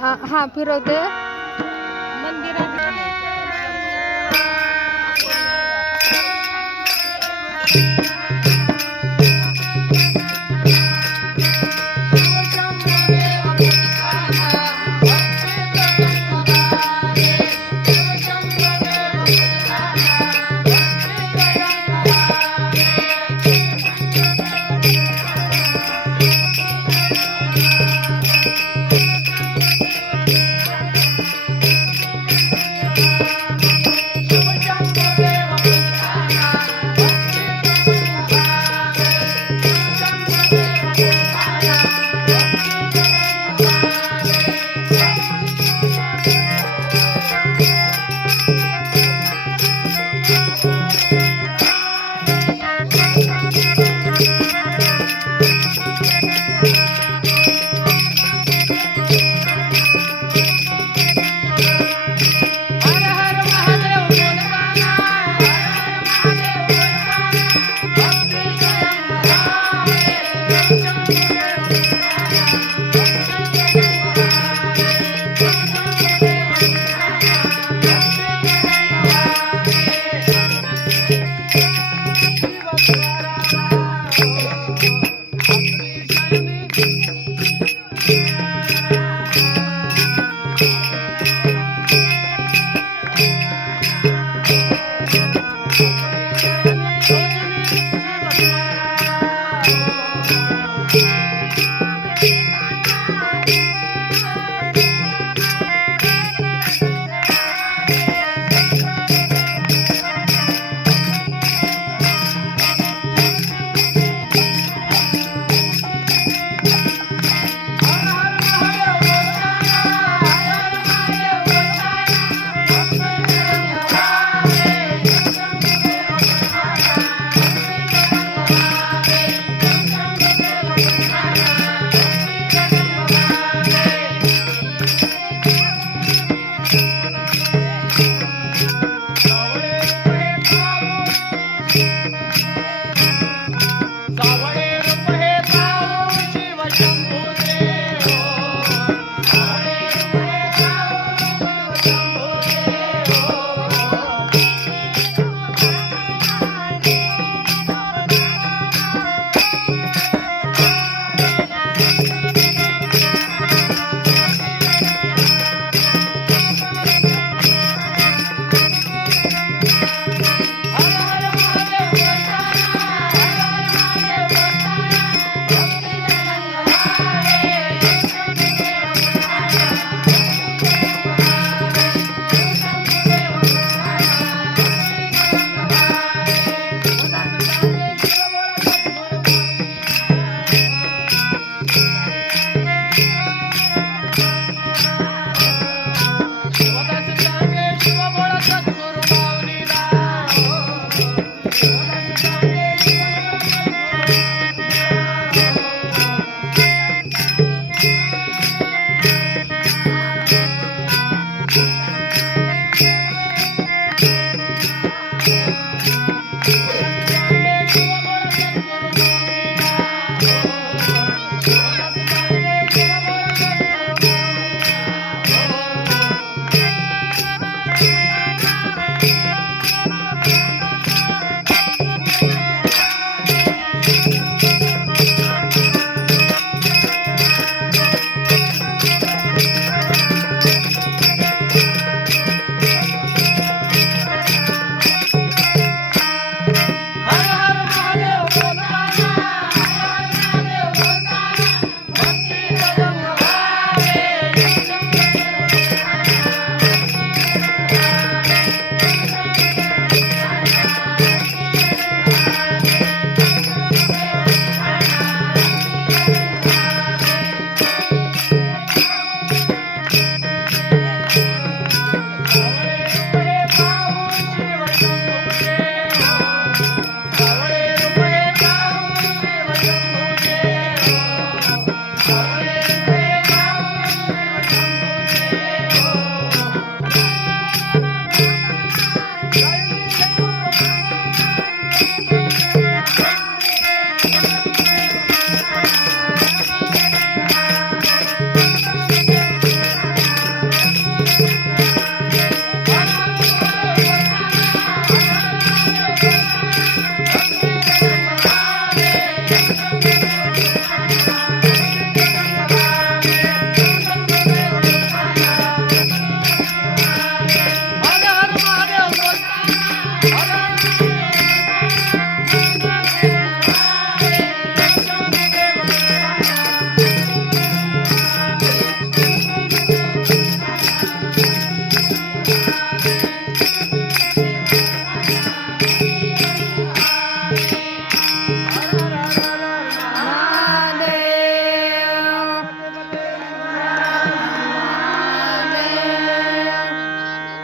हा हा फिरवते.